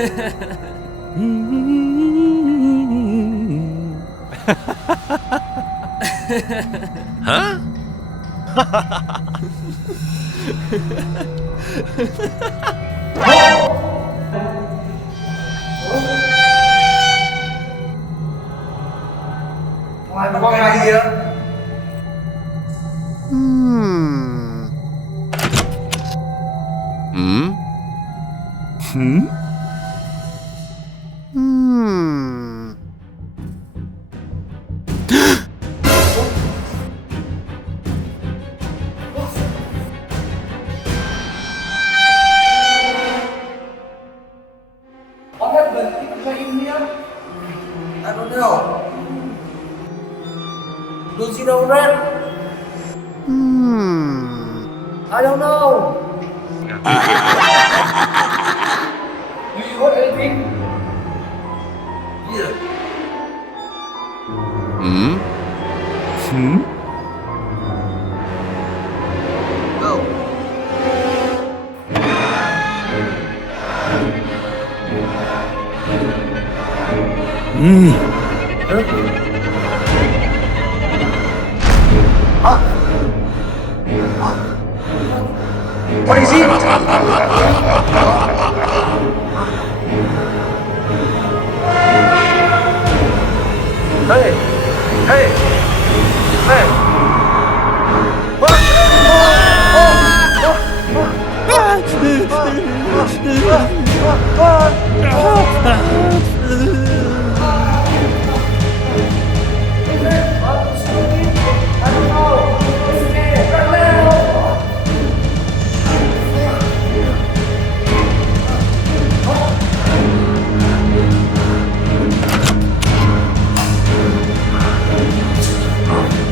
Huh? Ngoài con này kìa. What happened in here? I don't know. Do you know that? I don't know. Do you want anything? Here. Go. What is it? Hey! Hey! Hey!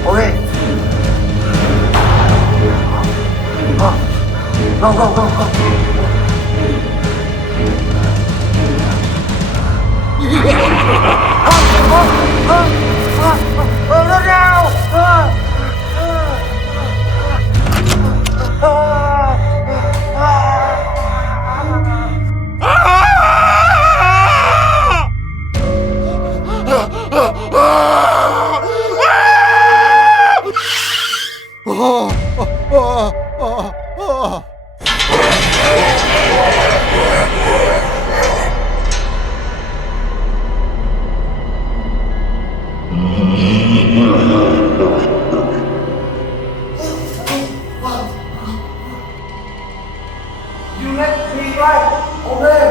Okay. Go, go, go, go. Look out! You let me right. Okay.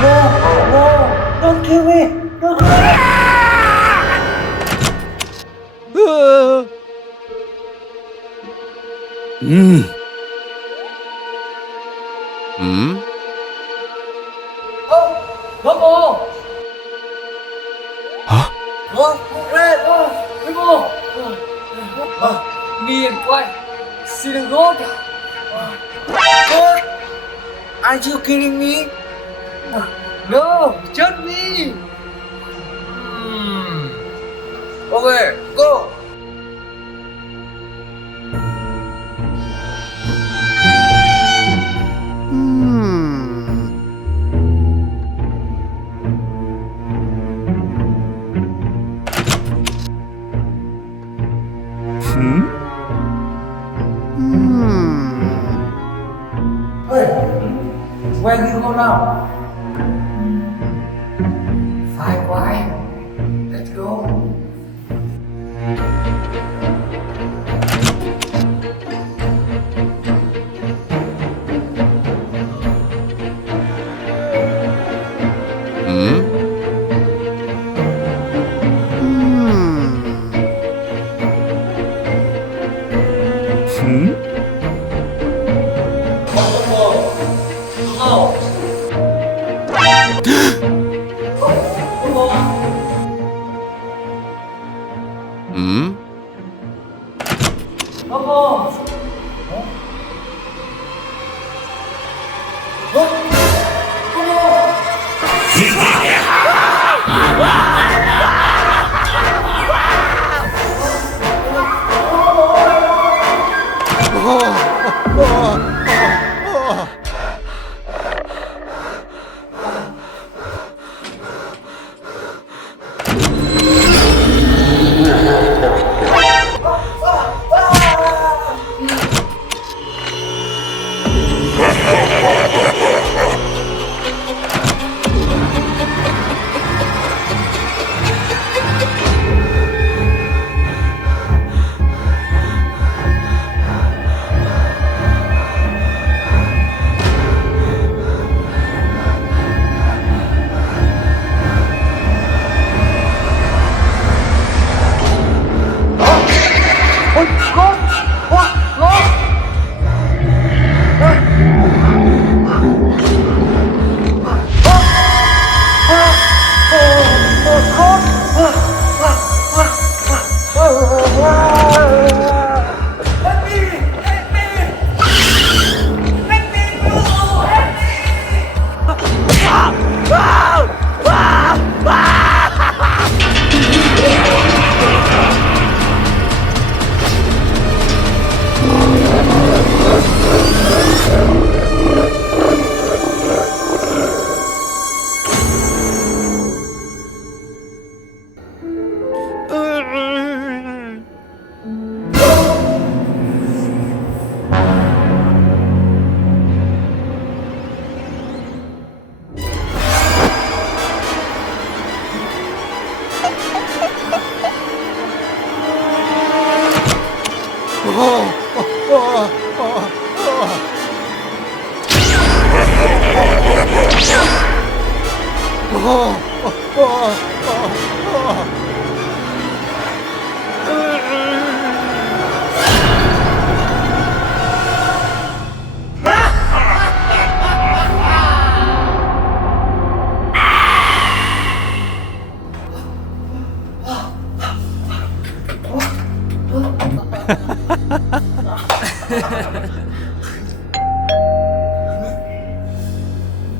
No, don't kill me. Don't kill me. Momo! Hả? Lên! Momo! Nghiền quay! See the gold! Gold! Are you kidding me? No! Just me! Okay, go! Hey, where do you go now? Phải quái. Let's go.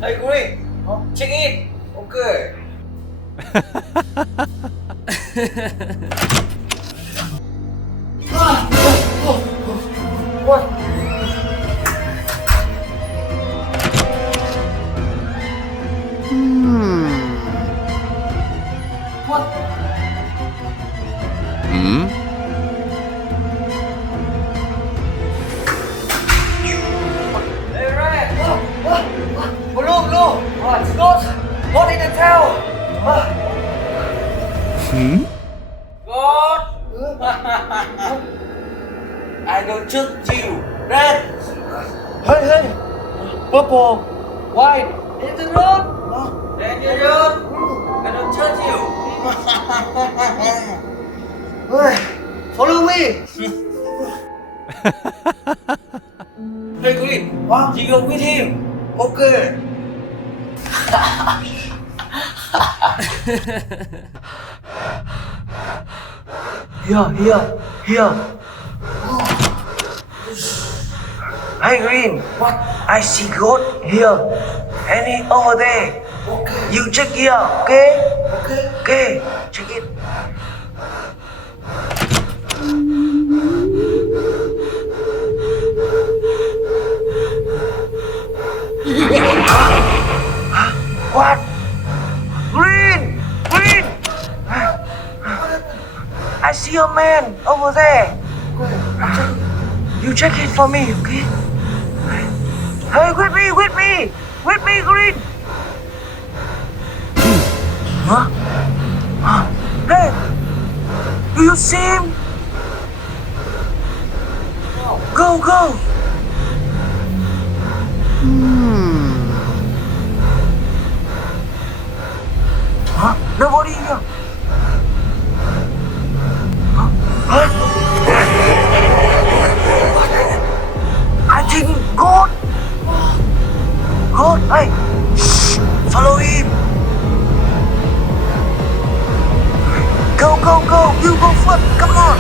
Hey Green, check in. Okay. What? What? Hey Red! Blue! What? Not in the town! God! I don't shoot you! Red! Hey! Purple! White! In the road! Then you don't! I don't shoot you! Follow me! Hey Green! What? You go with him! Okay! Here. Hey Green, what? I see goat here, and it over there. Okay. You check here, okay? Okay. Check it. Huh? What? Green! I see a man over there. You check it for me, okay? Hey, with me, Green. Huh? Hey, do you see him? Go. Huh? Nobody here. Huh? I think God. Hey, shh, follow him. Go. You go first. Come on.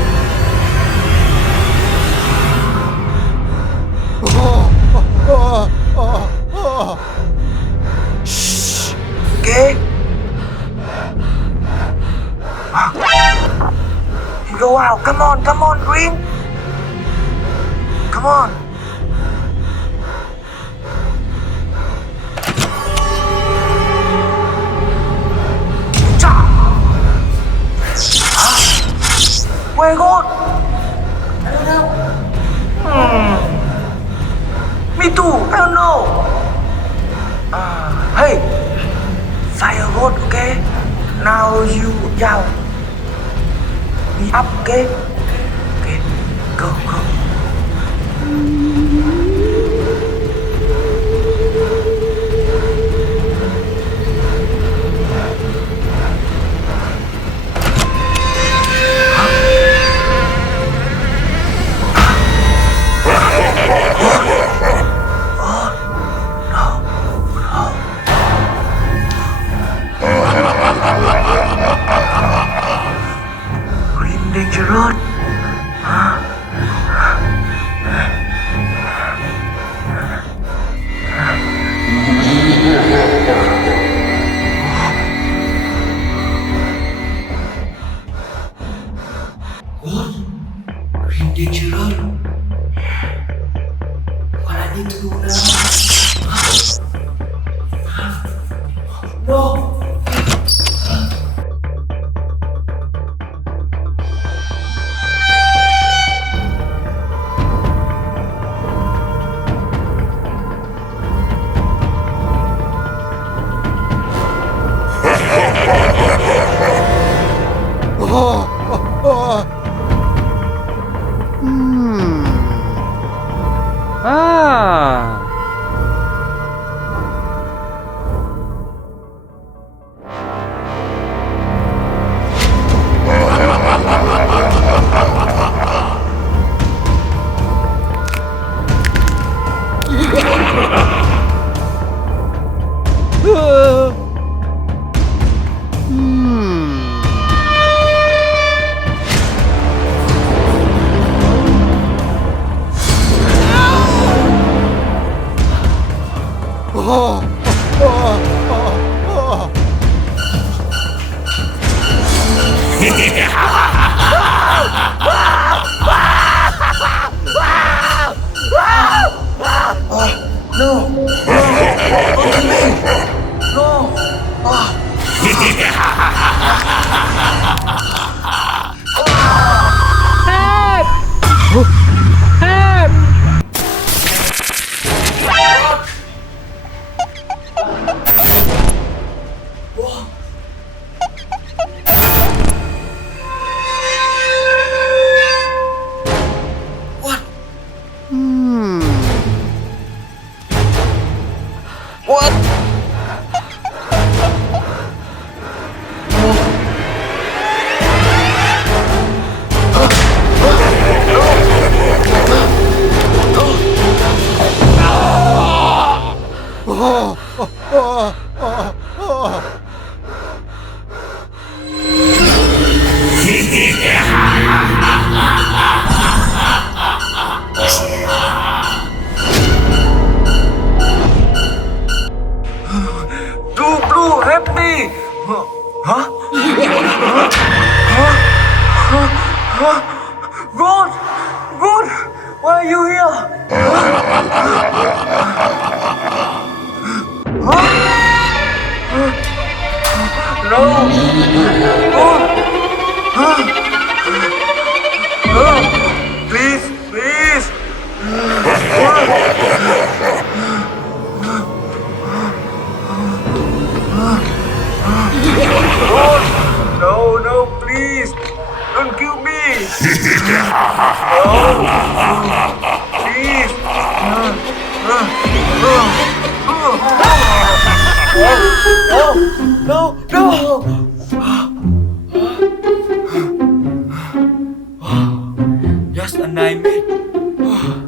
Shh. okay? You go out. Come on, Green. Come on. Where you going? I don't know. Me too. I don't know. Hey, fire road, okay? Now you down. Me up, okay? Okay, go. Danger Road? What? Green Danger Road? What I need to do now? No! Good! Why are you here? No! Please! No, please! Don't kill me! Please! No! Just a nightmare.